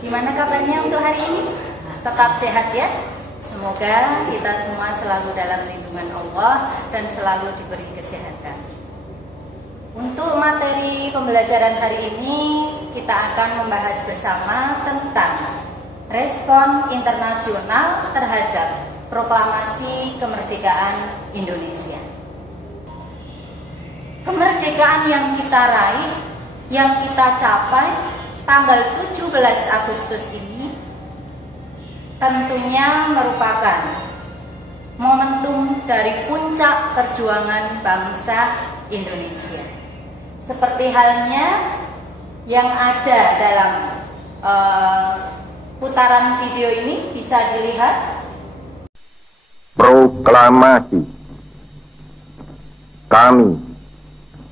Gimana kabarnya untuk hari ini? Tetap sehat ya? Semoga kita semua selalu dalam lindungan Allah dan selalu diberi kesehatan. Untuk materi pembelajaran hari ini, kita akan membahas bersama tentang respon internasional terhadap proklamasi kemerdekaan Indonesia. Kemerdekaan yang kita raih, yang kita capai tanggal 17 Agustus ini tentunya merupakan momentum dari puncak perjuangan bangsa Indonesia. Seperti halnya yang ada dalam putaran video ini, bisa dilihat. Proklamasi. Kami,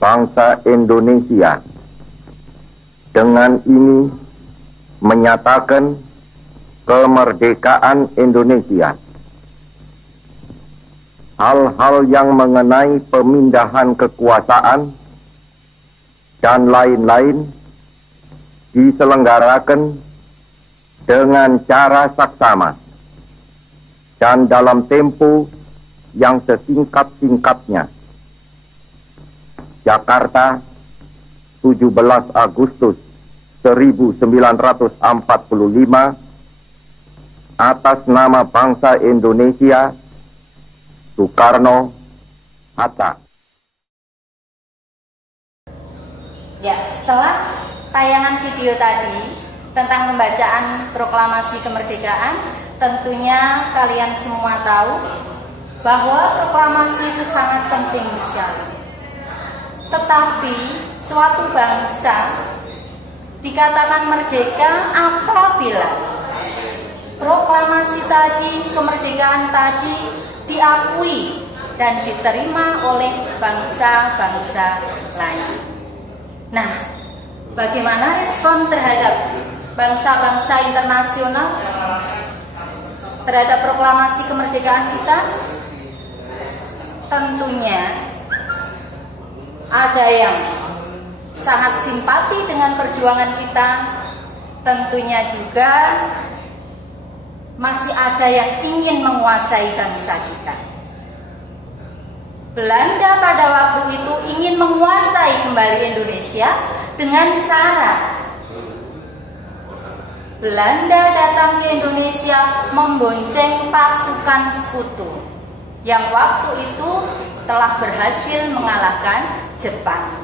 bangsa Indonesia, dengan ini menyatakan kemerdekaan Indonesia. Hal-hal yang mengenai pemindahan kekuasaan dan lain-lain diselenggarakan dengan cara saksama dan dalam tempo yang sesingkat-singkatnya. Jakarta, 17 Agustus 1945, atas nama bangsa Indonesia, Soekarno Hatta. Ya, setelah tayangan video tadi tentang pembacaan proklamasi kemerdekaan, tentunya kalian semua tahu bahwa proklamasi itu sangat penting sekali. Tetapi suatu bangsa dikatakan merdeka apabila proklamasi tadi, kemerdekaan tadi diakui dan diterima oleh bangsa-bangsa lain. Nah, bagaimana respon terhadap bangsa-bangsa internasional terhadap proklamasi kemerdekaan kita? Tentunya ada yang sangat simpati dengan perjuangan kita, tentunya juga masih ada yang ingin menguasai bangsa kita. Belanda pada waktu itu ingin menguasai kembali Indonesia dengan cara Belanda datang ke Indonesia membonceng pasukan sekutu yang waktu itu telah berhasil mengalahkan Jepang.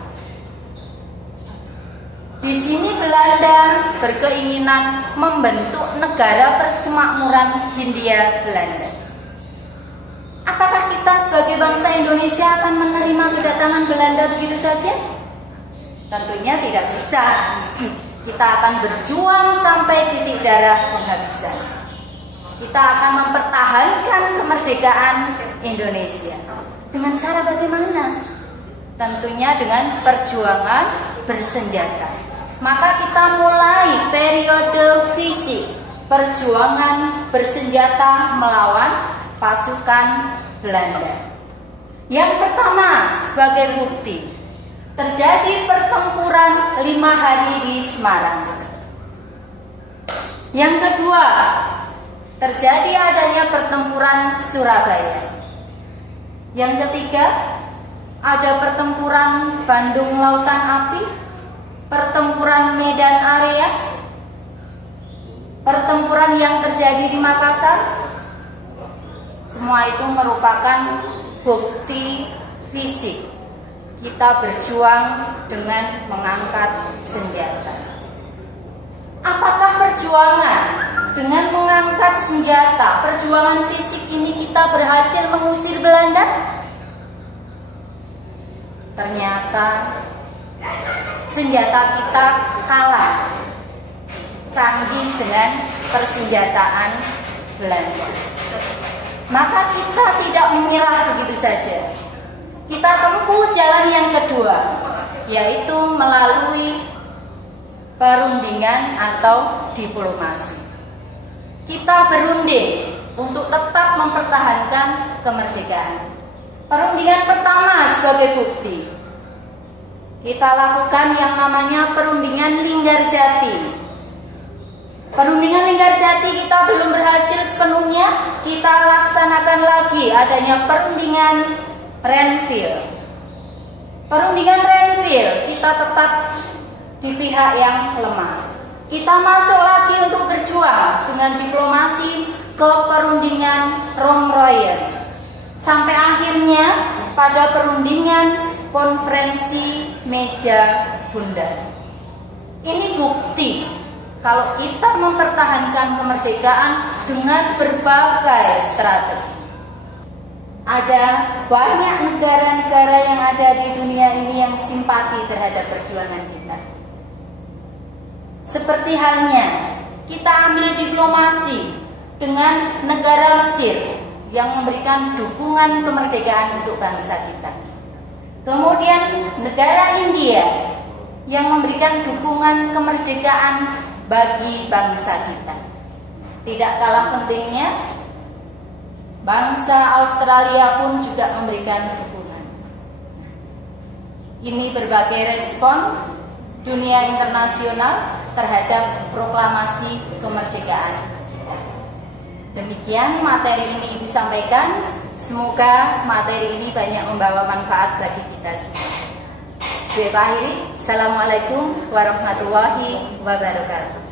Di sini Belanda berkeinginan membentuk negara persemakmuran Hindia Belanda. Apakah kita sebagai bangsa Indonesia akan menerima kedatangan Belanda begitu saja? Tentunya tidak bisa. Kita akan berjuang sampai titik darah penghabisan. Kita akan mempertahankan kemerdekaan Indonesia. Dengan cara bagaimana? Tentunya dengan perjuangan bersenjata. Maka kita mulai periode fisik perjuangan bersenjata melawan pasukan Belanda. Yang pertama, sebagai bukti, terjadi pertempuran 5 hari di Semarang. Yang kedua, terjadi adanya pertempuran Surabaya. Yang ketiga, ada pertempuran Bandung Lautan Api, pertempuran Medan Area, pertempuran yang terjadi di Makassar. Semua itu merupakan bukti fisik kita berjuang dengan mengangkat senjata. Apakah perjuangan dengan mengangkat senjata, perjuangan fisik ini kita berhasil mengusir Belanda? Ternyata senjata kita kalah canggih dengan persenjataan Belanda. Maka kita tidak menyerah begitu saja. Kita tempuh jalan yang kedua, yaitu melalui perundingan atau diplomasi. Kita berunding untuk tetap mempertahankan kemerdekaan. Perundingan pertama sebagai bukti, kita lakukan yang namanya perundingan Linggarjati. kita laksanakan lagi adanya perundingan Renville. Perundingan Renville, kita tetap di pihak yang lemah. Kita masuk lagi untuk berjuang dengan diplomasi ke perundingan Romroyen. Sampai akhirnya pada perundingan konferensi meja bundar. Ini bukti kalau kita mempertahankan kemerdekaan dengan berbagai strategi. Ada banyak negara-negara yang ada di dunia ini yang simpati terhadap perjuangan kita. Seperti halnya kita ambil diplomasi dengan negara Mesir yang memberikan dukungan kemerdekaan untuk bangsa kita. Kemudian negara India yang memberikan dukungan kemerdekaan bagi bangsa kita. Tidak kalah pentingnya, bangsa Australia pun juga memberikan dukungan. Ini berbagai respon dunia internasional terhadap proklamasi kemerdekaan kita. Demikian materi ini Ibu sampaikan. Semoga materi ini banyak membawa manfaat bagi kita semua. Gue akhiri. Assalamualaikum warahmatullahi wabarakatuh.